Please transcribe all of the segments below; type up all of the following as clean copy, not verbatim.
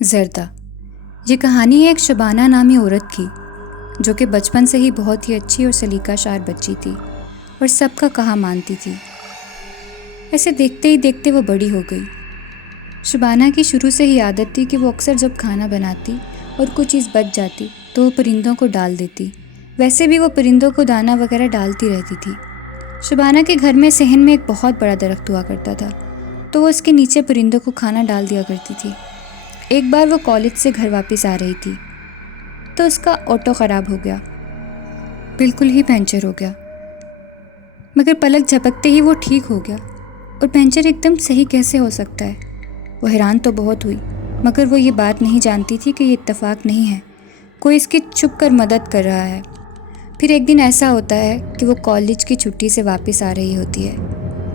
زردہ۔ یہ کہانی ہے ایک شبانہ نامی عورت کی جو کہ بچپن سے ہی بہت ہی اچھی اور سلیقہ شار بچی تھی اور سب کا کہا مانتی تھی۔ ایسے دیکھتے ہی دیکھتے وہ بڑی ہو گئی۔ شبانہ کی شروع سے ہی عادت تھی کہ وہ اکثر جب کھانا بناتی اور کوئی چیز بچ جاتی تو وہ پرندوں کو ڈال دیتی۔ ویسے بھی وہ پرندوں کو دانہ وغیرہ ڈالتی رہتی تھی۔ شبانہ کے گھر میں صحن میں ایک بہت بڑا درخت ہوا کرتا تھا تو وہ اس کے نیچے پرندوں کو کھانا ڈال دیا کرتی تھی۔ ایک بار وہ کالج سے گھر واپس آ رہی تھی تو اس کا آٹو خراب ہو گیا، بالکل ہی پنچر ہو گیا، مگر پلک جھپکتے ہی وہ ٹھیک ہو گیا۔ اور پنچر ایک دم صحیح کیسے ہو سکتا ہے؟ وہ حیران تو بہت ہوئی، مگر وہ یہ بات نہیں جانتی تھی کہ یہ اتفاق نہیں ہے، کوئی اس کی چھپ کر مدد کر رہا ہے۔ پھر ایک دن ایسا ہوتا ہے کہ وہ کالج کی چھٹی سے واپس آ رہی ہوتی ہے۔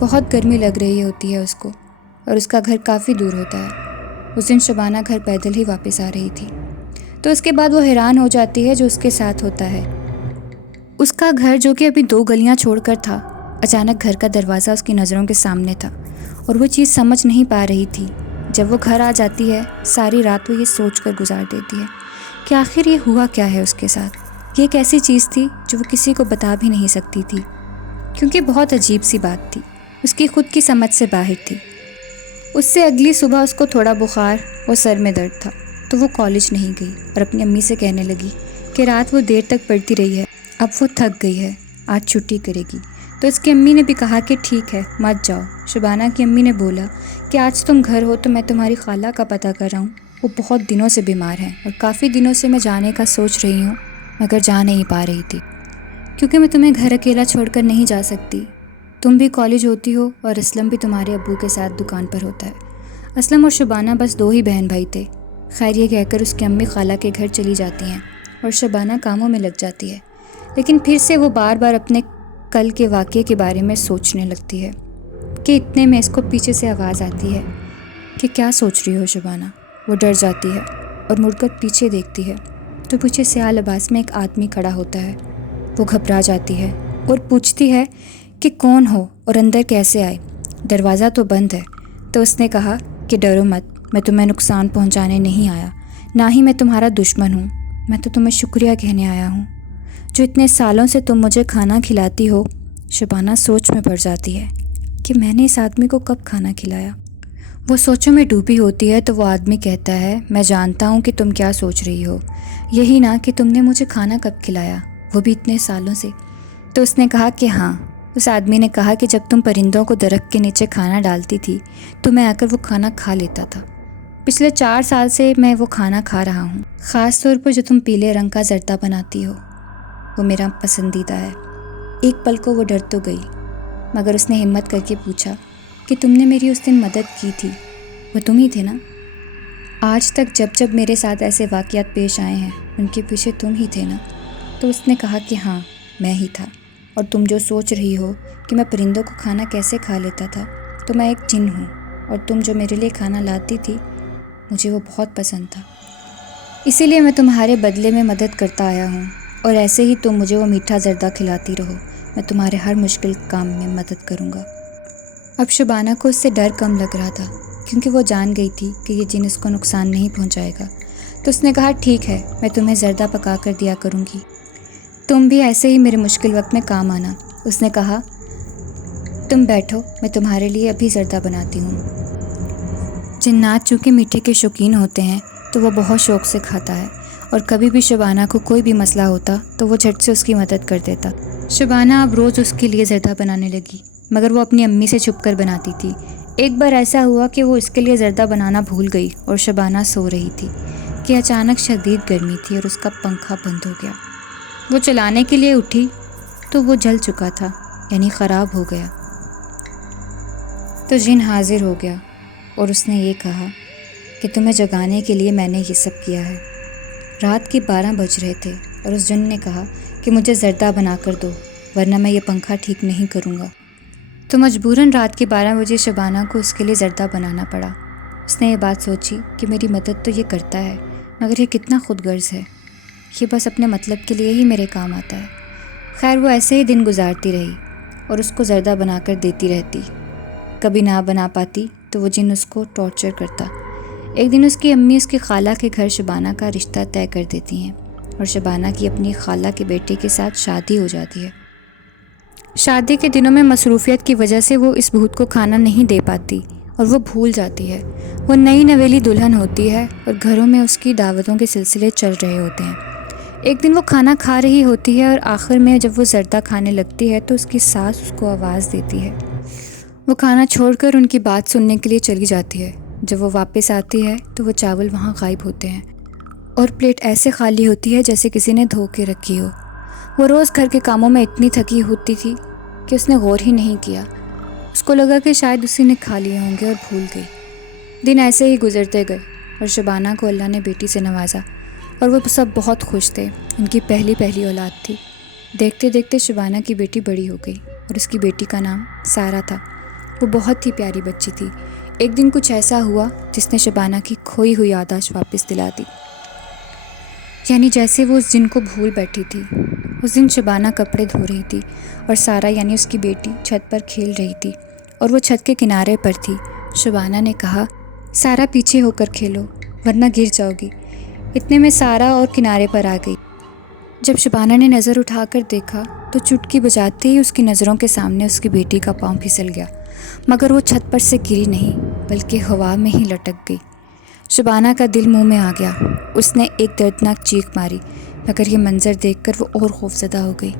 بہت گرمی لگ رہی ہوتی ہے اس کو اور اس کا گھر کافی دور ہوتا ہے۔ اس دن شبانہ گھر پیدل ہی واپس آ رہی تھی تو اس کے بعد وہ حیران ہو جاتی ہے جو اس کے ساتھ ہوتا ہے۔ اس کا گھر جو کہ ابھی 2 گلیاں چھوڑ کر تھا، اچانک گھر کا دروازہ اس کی نظروں کے سامنے تھا اور وہ چیز سمجھ نہیں پا رہی تھی۔ جب وہ گھر آ جاتی ہے ساری رات وہ یہ سوچ کر گزار دیتی ہے کہ آخر یہ ہوا کیا ہے اس کے ساتھ۔ یہ ایک ایسی چیز تھی جو وہ کسی کو بتا بھی نہیں سکتی تھی کیونکہ بہت عجیب سی بات تھی، اس کی خود کی سمجھ سے باہر تھی۔ اس سے اگلی صبح اس کو تھوڑا بخار اور سر میں درد تھا تو وہ کالج نہیں گئی اور اپنی امی سے کہنے لگی کہ رات وہ دیر تک پڑھتی رہی ہے، اب وہ تھک گئی ہے، آج چھٹی کرے گی۔ تو اس کی امی نے بھی کہا کہ ٹھیک ہے مت جاؤ۔ شبانہ کی امی نے بولا کہ آج تم گھر ہو تو میں تمہاری خالہ کا پتہ کر رہا ہوں، وہ بہت دنوں سے بیمار ہیں اور کافی دنوں سے میں جانے کا سوچ رہی ہوں مگر جا نہیں پا رہی تھی کیونکہ میں تمہیں گھر اکیلا چھوڑ کر نہیں جا سکتی۔ تم بھی کالج ہوتی ہو اور اسلم بھی تمہارے ابو کے ساتھ دکان پر ہوتا ہے۔ اسلم اور شبانہ بس 2 ہی بہن بھائی تھے۔ خیر یہ کہہ کر اس کی امی خالہ کے گھر چلی جاتی ہیں اور شبانہ کاموں میں لگ جاتی ہے، لیکن پھر سے وہ بار بار اپنے کل کے واقعے کے بارے میں سوچنے لگتی ہے کہ اتنے میں اس کو پیچھے سے آواز آتی ہے کہ کیا سوچ رہی ہو شبانہ؟ وہ ڈر جاتی ہے اور مڑ کر پیچھے دیکھتی ہے تو پیچھے سیاہ لباس میں ایک آدمی کھڑا ہوتا ہے۔ وہ گھبرا جاتی ہے اور پوچھتی ہے کہ کون ہو اور اندر کیسے آئے؟ دروازہ تو بند ہے۔ تو اس نے کہا کہ ڈرو مت، میں تمہیں نقصان پہنچانے نہیں آیا، نہ ہی میں تمہارا دشمن ہوں، میں تو تمہیں شکریہ کہنے آیا ہوں جو اتنے سالوں سے تم مجھے کھانا کھلاتی ہو۔ شبانہ سوچ میں پڑ جاتی ہے کہ میں نے اس آدمی کو کب کھانا کھلایا؟ وہ سوچوں میں ڈوبی ہوتی ہے تو وہ آدمی کہتا ہے میں جانتا ہوں کہ تم کیا سوچ رہی ہو، یہی نا کہ تم نے مجھے کھانا کب کھلایا، وہ بھی اتنے سالوں سے۔ تو اس نے کہا کہ ہاں۔ اس آدمی نے کہا کہ جب تم پرندوں کو درخت کے نیچے کھانا ڈالتی تھی تو میں آ کر وہ کھانا کھا لیتا تھا۔ پچھلے 4 سال سے میں وہ کھانا کھا رہا ہوں، خاص طور پر جو تم پیلے رنگ کا زردہ بناتی ہو، وہ میرا پسندیدہ ہے۔ ایک پل کو وہ ڈر تو گئی مگر اس نے ہمت کر کے پوچھا کہ تم نے میری اس دن مدد کی تھی، وہ تم ہی تھے نا؟ آج تک جب جب میرے ساتھ ایسے واقعات پیش آئے ہیں ان کے پیچھے تم ہی تھے نا؟ تو اس نے کہا کہ ہاں میں ہی تھا، اور تم جو سوچ رہی ہو کہ میں پرندوں کو کھانا کیسے کھا لیتا تھا، تو میں ایک جن ہوں، اور تم جو میرے لیے کھانا لاتی تھی مجھے وہ بہت پسند تھا، اسی لیے میں تمہارے بدلے میں مدد کرتا آیا ہوں، اور ایسے ہی تم مجھے وہ میٹھا زردہ کھلاتی رہو، میں تمہارے ہر مشکل کام میں مدد کروں گا۔ اب شبانہ کو اس سے ڈر کم لگ رہا تھا کیونکہ وہ جان گئی تھی کہ یہ جن اس کو نقصان نہیں پہنچائے گا۔ تو اس نے کہا ٹھیک ہے میں تمہیں زردہ پکا کر دیا کروں گی، تم بھی ایسے ہی میرے مشکل وقت میں کام آنا۔ اس نے کہا تم بیٹھو میں تمہارے لیے ابھی زردہ بناتی ہوں۔ جنات چونکہ میٹھے کے شوقین ہوتے ہیں تو وہ بہت شوق سے کھاتا ہے، اور کبھی بھی شبانہ کو کوئی بھی مسئلہ ہوتا تو وہ جھٹ سے اس کی مدد کر دیتا۔ شبانہ اب روز اس کے لیے زردہ بنانے لگی مگر وہ اپنی امی سے چھپ کر بناتی تھی۔ ایک بار ایسا ہوا کہ وہ اس کے لیے زردہ بنانا بھول گئی اور شبانہ سو رہی تھی کہ اچانک شدید گرمی تھی اور اس کا پنکھا بند ہو گیا۔ وہ چلانے کے لیے اٹھی تو وہ جل چکا تھا، یعنی خراب ہو گیا۔ تو جن حاضر ہو گیا اور اس نے یہ کہا کہ تمہیں جگانے کے لیے میں نے یہ سب کیا ہے۔ رات کے 12 بج رہے تھے اور اس جن نے کہا کہ مجھے زردہ بنا کر دو ورنہ میں یہ پنکھا ٹھیک نہیں کروں گا۔ تو مجبوراً رات کے 12 بجے شبانہ کو اس کے لیے زردہ بنانا پڑا۔ اس نے یہ بات سوچی کہ میری مدد تو یہ کرتا ہے مگر یہ کتنا خود غرض ہے، یہ بس اپنے مطلب کے لیے ہی میرے کام آتا ہے۔ خیر وہ ایسے ہی دن گزارتی رہی اور اس کو زردہ بنا کر دیتی رہتی، کبھی نہ بنا پاتی تو وہ جن اس کو ٹارچر کرتا۔ ایک دن اس کی امی اس کی خالہ کے گھر شبانہ کا رشتہ طے کر دیتی ہیں اور شبانہ کی اپنی خالہ کے بیٹے کے ساتھ شادی ہو جاتی ہے۔ شادی کے دنوں میں مصروفیت کی وجہ سے وہ اس بھوت کو کھانا نہیں دے پاتی اور وہ بھول جاتی ہے۔ وہ نئی نویلی دلہن ہوتی ہے اور گھروں میں اس کی دعوتوں کے سلسلے چل رہے ہوتے ہیں۔ ایک دن وہ کھانا کھا رہی ہوتی ہے اور آخر میں جب وہ زردہ کھانے لگتی ہے تو اس کی ساس اس کو آواز دیتی ہے۔ وہ کھانا چھوڑ کر ان کی بات سننے کے لیے چلی جاتی ہے۔ جب وہ واپس آتی ہے تو وہ چاول وہاں غائب ہوتے ہیں اور پلیٹ ایسے خالی ہوتی ہے جیسے کسی نے دھو کے رکھی ہو۔ وہ روز گھر کے کاموں میں اتنی تھکی ہوتی تھی کہ اس نے غور ہی نہیں کیا۔ اس کو لگا کہ شاید اسی نے کھا لیے ہوں گے اور بھول گئی۔ دن ایسے ہی گزرتے گئے اور شبانہ کو اللہ نے بیٹی سے نوازا اور وہ سب بہت خوش تھے۔ ان کی پہلی اولاد تھی۔ دیکھتے دیکھتے شبانہ کی بیٹی بڑی ہو گئی اور اس کی بیٹی کا نام سارہ تھا۔ وہ بہت ہی پیاری بچی تھی۔ ایک دن کچھ ایسا ہوا جس نے شبانہ کی کھوئی ہوئی یادداشت واپس دلا دی، یعنی جیسے وہ اس دن کو بھول بیٹھی تھی۔ اس دن شبانہ کپڑے دھو رہی تھی اور سارہ یعنی اس کی بیٹی چھت پر کھیل رہی تھی اور وہ چھت کے کنارے پر تھی۔ شبانہ نے کہا، سارہ پیچھے ہو کر کھیلو ورنہ گر جاؤ گی۔ اتنے میں سارہ اور کنارے پر آ گئی۔ جب شبانہ نے نظر اٹھا کر دیکھا تو چٹکی بجاتے ہی اس کی نظروں کے سامنے اس کی بیٹی کا پاؤں پھسل گیا، مگر وہ چھت پر سے گری نہیں بلکہ ہوا میں ہی لٹک گئی۔ شبانہ کا دل منہ میں آ گیا۔ اس نے ایک دردناک چیخ ماری، مگر یہ منظر دیکھ کر وہ اور خوفزدہ ہو گئی۔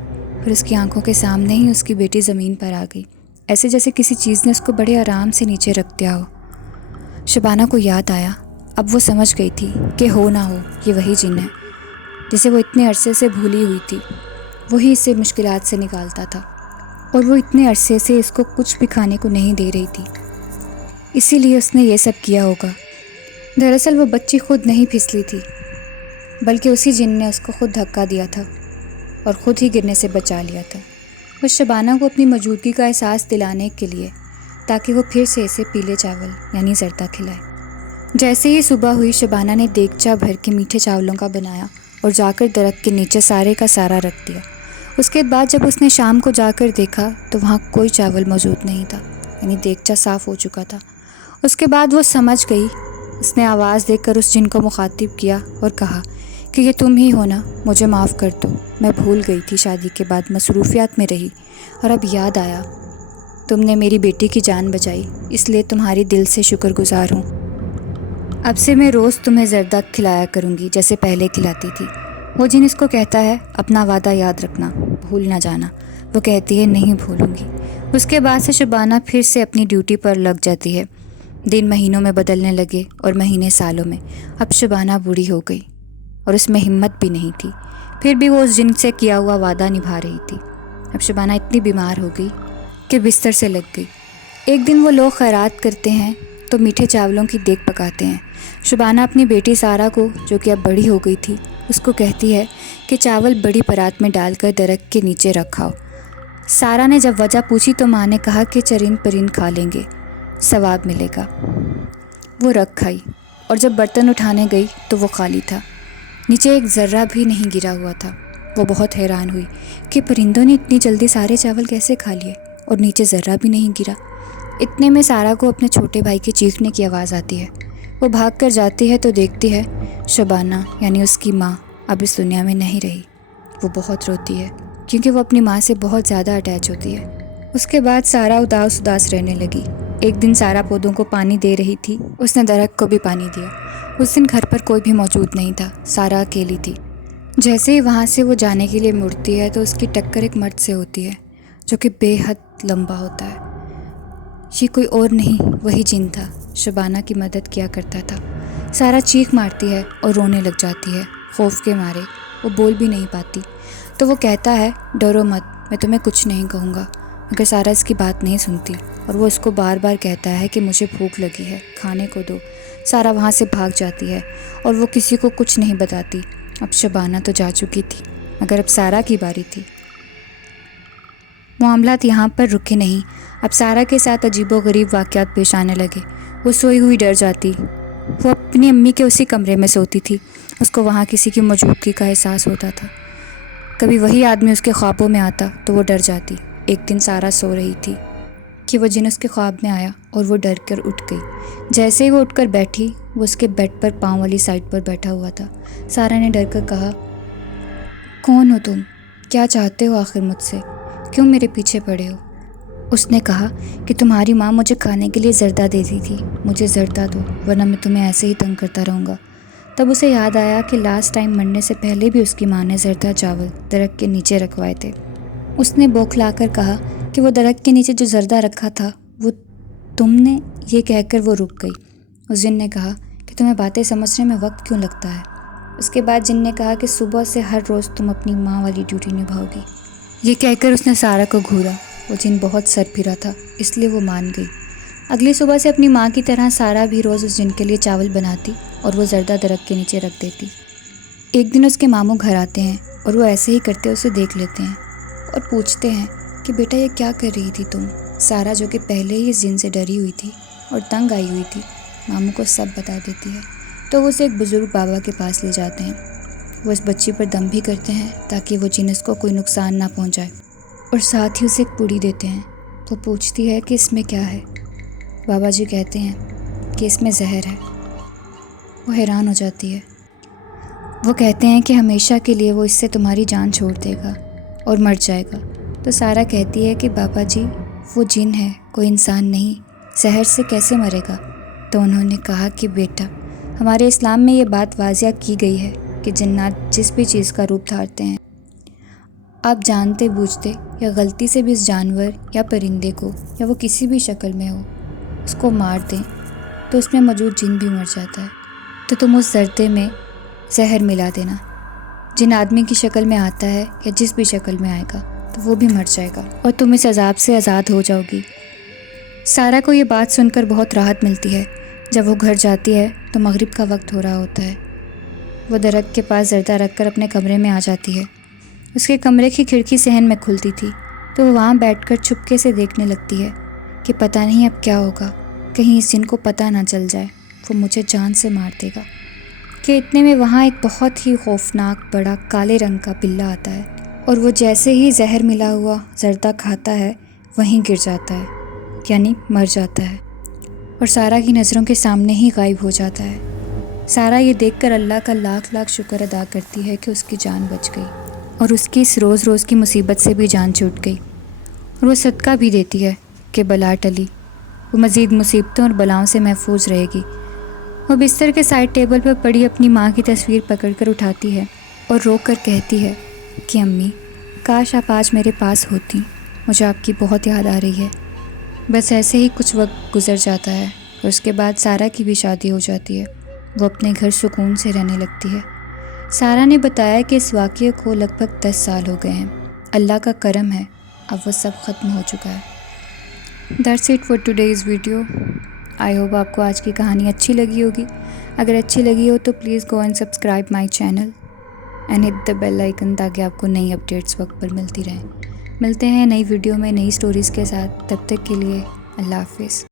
پھر اس کی آنکھوں کے سامنے ہی اس کی بیٹی زمین پر آ گئی، ایسے جیسے کسی چیز نے اس کو بڑے آرام سے نیچے رکھ دیا ہو۔ شبانہ کو یاد آیا، اب وہ سمجھ گئی تھی کہ ہو نہ ہو یہ وہی جن ہے جسے وہ اتنے عرصے سے بھولی ہوئی تھی۔ وہی اسے مشکلات سے نکالتا تھا اور وہ اتنے عرصے سے اس کو کچھ بھی کھانے کو نہیں دے رہی تھی، اسی لیے اس نے یہ سب کیا ہوگا۔ دراصل وہ بچی خود نہیں پھسلی تھی بلکہ اسی جن نے اس کو خود دھکا دیا تھا اور خود ہی گرنے سے بچا لیا تھا، اس شبانہ کو اپنی موجودگی کا احساس دلانے کے لیے، تاکہ وہ پھر سے اسے پیلے چاول یعنی زردہ کھلائے۔ جیسے ہی صبح ہوئی شبانہ نے دیگچا بھر کے میٹھے چاولوں کا بنایا اور جا کر درخت کے نیچے سارے کا سارا رکھ دیا۔ اس کے بعد جب اس نے شام کو جا کر دیکھا تو وہاں کوئی چاول موجود نہیں تھا، یعنی دیگچا صاف ہو چکا تھا۔ اس کے بعد وہ سمجھ گئی۔ اس نے آواز دے کر اس جن کو مخاطب کیا اور کہا کہ یہ تم ہی ہو نا، مجھے معاف کر دو، میں بھول گئی تھی، شادی کے بعد مصروفیات میں رہی اور اب یاد آیا تم نے میری بیٹی کی جان بچائی، اس لیے تمہاری دل سے شکر گزار ہوں۔ اب سے میں روز تمہیں زردہ کھلایا کروں گی جیسے پہلے کھلاتی تھی۔ وہ جن اس کو کہتا ہے، اپنا وعدہ یاد رکھنا، بھول نہ جانا۔ وہ کہتی ہے، نہیں بھولوں گی۔ اس کے بعد سے شبانہ پھر سے اپنی ڈیوٹی پر لگ جاتی ہے۔ دن مہینوں میں بدلنے لگے اور مہینے سالوں میں۔ اب شبانہ بوڑھی ہو گئی اور اس میں ہمت بھی نہیں تھی، پھر بھی وہ اس جن سے کیا ہوا وعدہ نبھا رہی تھی۔ اب شبانہ اتنی بیمار ہو گئی کہ بستر سے لگ گئی۔ ایک دن وہ لوگ خیرات کرتے ہیں تو میٹھے چاولوں کی دیگ پکاتے ہیں۔ شبانہ اپنی بیٹی سارہ کو، جو کہ اب بڑی ہو گئی تھی، اس کو کہتی ہے کہ چاول بڑی پرات میں ڈال کر درخت کے نیچے رکھاؤ۔ سارہ نے جب وجہ پوچھی تو ماں نے کہا کہ چرند پرند کھا لیں گے، ثواب ملے گا۔ وہ رکھ کھائی اور جب برتن اٹھانے گئی تو وہ خالی تھا، نیچے ایک ذرہ بھی نہیں گرا ہوا تھا۔ وہ بہت حیران ہوئی کہ پرندوں نے اتنی جلدی سارے چاول کیسے کھا لیے اور نیچے ذرہ بھی نہیں گرا۔ اتنے میں سارہ کو اپنے چھوٹے بھائی کے چیخنے کی آواز آتی ہے۔ وہ بھاگ کر جاتی ہے تو دیکھتی ہے شبانہ یعنی اس کی ماں اب اس دنیا میں نہیں رہی۔ وہ بہت روتی ہے کیونکہ وہ اپنی ماں سے بہت زیادہ اٹیچ ہوتی ہے۔ اس کے بعد سارہ اداس رہنے لگی۔ ایک دن سارہ پودوں کو پانی دے رہی تھی، اس نے درخت کو بھی پانی دیا۔ اس دن گھر پر کوئی بھی موجود نہیں تھا، سارہ اکیلی تھی۔ جیسے ہی وہاں سے وہ جانے کے لیے مڑتی ہے تو اس کی ٹکر ایک مرد سے ہوتی ہے جو کہ بے حد لمبا ہوتا ہے۔ یہ کوئی اور نہیں، وہی جن تھا، شبانہ کی مدد کیا کرتا تھا۔ سارہ چیخ مارتی ہے اور رونے لگ جاتی ہے، خوف کے مارے وہ بول بھی نہیں پاتی۔ تو وہ کہتا ہے، ڈرو مت، میں تمہیں کچھ نہیں کہوں گا، مگر سارہ اس کی بات نہیں سنتی اور وہ اس کو بار بار کہتا ہے کہ مجھے بھوک لگی ہے، کھانے کو دو۔ سارہ وہاں سے بھاگ جاتی ہے اور وہ کسی کو کچھ نہیں بتاتی۔ اب شبانہ تو جا چکی تھی مگر اب سارہ کی باری تھی۔ معاملات یہاں پر رکے نہیں، اب سارہ کے ساتھ عجیب و غریب واقعات پیش آنے لگے۔ وہ سوئی ہوئی ڈر جاتی۔ وہ اپنی امی کے اسی کمرے میں سوتی تھی، اس کو وہاں کسی کی موجودگی کا احساس ہوتا تھا۔ کبھی وہی آدمی اس کے خوابوں میں آتا تو وہ ڈر جاتی۔ ایک دن سارہ سو رہی تھی کہ وہ جن اس کے خواب میں آیا اور وہ ڈر کر اٹھ گئی۔ جیسے ہی وہ اٹھ کر بیٹھی، وہ اس کے بیڈ پر پاؤں والی سائڈ پر بیٹھا ہوا تھا۔ سارا نے ڈر کر کہا، کون ہو تم؟ کیا چاہتے ہو آخر مجھ سے؟ کیوں میرے پیچھے پڑے ہو؟ اس نے کہا کہ تمہاری ماں مجھے کھانے کے لیے زردہ دیتی تھی، مجھے زردہ دو ورنہ میں تمہیں ایسے ہی تنگ کرتا رہوں گا۔ تب اسے یاد آیا کہ لاسٹ ٹائم مرنے سے پہلے بھی اس کی ماں نے زردہ چاول درخت کے نیچے رکھوائے تھے۔ اس نے بوکھلا کر کہا کہ وہ درخت کے نیچے جو زردہ رکھا تھا وہ تم نے؟ یہ کہہ کر وہ رک گئی۔ اس جن نے کہا کہ تمہیں باتیں سمجھنے میں وقت کیوں لگتا ہے؟ اس کے بعد جن نے کہا کہ صبح سے ہر روز تم اپنی ماں والی ڈیوٹی نبھاؤ گی۔ یہ کہہ کر اس نے سارا کو گھورا۔ وہ جن بہت سر پھرا تھا اس لیے وہ مان گئی۔ اگلی صبح سے اپنی ماں کی طرح سارا بھی روز اس جن کے لیے چاول بناتی اور وہ زردہ درخت کے نیچے رکھ دیتی۔ ایک دن اس کے ماموں گھر آتے ہیں اور وہ ایسے ہی کرتے اسے دیکھ لیتے ہیں اور پوچھتے ہیں کہ بیٹا یہ کیا کر رہی تھی تم؟ سارا جو کہ پہلے ہی اس جن سے ڈری ہوئی تھی اور تنگ آئی ہوئی تھی، ماموں کو سب بتا دیتی ہے۔ تو وہ اسے ایک بزرگ بابا کے پاس لے جاتے ہیں۔ وہ اس بچی پر دم بھی کرتے ہیں تاکہ وہ جن اس کو کوئی نقصان نہ پہنچائے، اور ساتھ ہی اسے ایک پوڑی دیتے ہیں۔ وہ پوچھتی ہے کہ اس میں کیا ہے؟ بابا جی کہتے ہیں کہ اس میں زہر ہے۔ وہ حیران ہو جاتی ہے۔ وہ کہتے ہیں کہ ہمیشہ کے لیے وہ اس سے تمہاری جان چھوڑ دے گا اور مر جائے گا۔ تو سارا کہتی ہے کہ بابا جی وہ جن ہے، کوئی انسان نہیں، زہر سے کیسے مرے گا؟ تو انہوں نے کہا کہ بیٹا ہمارے اسلام میں یہ بات واضح کی گئی ہے کہ جنات جس بھی چیز کا روپ دھارتے ہیں، آپ جانتے بوجھتے یا غلطی سے بھی اس جانور یا پرندے کو یا وہ کسی بھی شکل میں ہو اس کو مار دیں تو اس میں موجود جن بھی مر جاتا ہے۔ تو تم اس زردے میں زہر ملا دینا، جن آدمی کی شکل میں آتا ہے یا جس بھی شکل میں آئے گا تو وہ بھی مر جائے گا اور تم اس عذاب سے آزاد ہو جاؤ گی۔ سارا کو یہ بات سن کر بہت راحت ملتی ہے۔ جب وہ گھر جاتی ہے تو مغرب کا وقت ہو رہا ہوتا ہے۔ وہ درخت کے پاس زردہ رکھ کر اپنے کمرے میں آ جاتی ہے۔ اس کے کمرے کی کھڑکی صحن میں کھلتی تھی تو وہ وہاں بیٹھ کر چپکے سے دیکھنے لگتی ہے کہ پتہ نہیں اب کیا ہوگا، کہیں اس جن کو پتہ نہ چل جائے، وہ مجھے جان سے مار دے گا۔ کہ اتنے میں وہاں ایک بہت ہی خوفناک بڑا کالے رنگ کا بلّا آتا ہے اور وہ جیسے ہی زہر ملا ہوا زردہ کھاتا ہے وہیں گر جاتا ہے، یعنی مر جاتا ہے اور سارا کی نظروں کے سامنے ہی غائب ہو جاتا ہے۔ سارا یہ دیکھ کر اللہ کا لاکھ لاکھ شکر ادا کرتی ہے کہ اس کی جان بچ گئی اور اس کی اس روز روز کی مصیبت سے بھی جان چھوٹ گئی، اور وہ صدقہ بھی دیتی ہے کہ بلا ٹلی، وہ مزید مصیبتوں اور بلاؤں سے محفوظ رہے گی۔ وہ بستر کے سائڈ ٹیبل پر پڑی اپنی ماں کی تصویر پکڑ کر اٹھاتی ہے اور رو کر کہتی ہے کہ امی کاش آپ آج میرے پاس ہوتی، مجھے آپ کی بہت یاد آ رہی ہے۔ بس ایسے ہی کچھ وقت گزر جاتا ہے اور اس کے بعد سارا کی بھی شادی ہو جاتی ہے۔ وہ اپنے گھر سکون سے رہنے لگتی ہے۔ سارا نے بتایا کہ اس واقعے کو لگ بھگ 10 سال ہو گئے ہیں۔ اللہ کا کرم ہے اب وہ سب ختم ہو چکا ہے۔ That's it for today's video. I hope آپ کو آج کی کہانی اچھی لگی ہوگی۔ اگر اچھی لگی ہو تو please go and subscribe my channel and hit the bell icon تاکہ آپ کو نئی اپڈیٹس وقت پر ملتی رہیں۔ ملتے ہیں نئی ویڈیو میں نئی سٹوریز کے ساتھ، تب تک کے لیے اللہ حافظ۔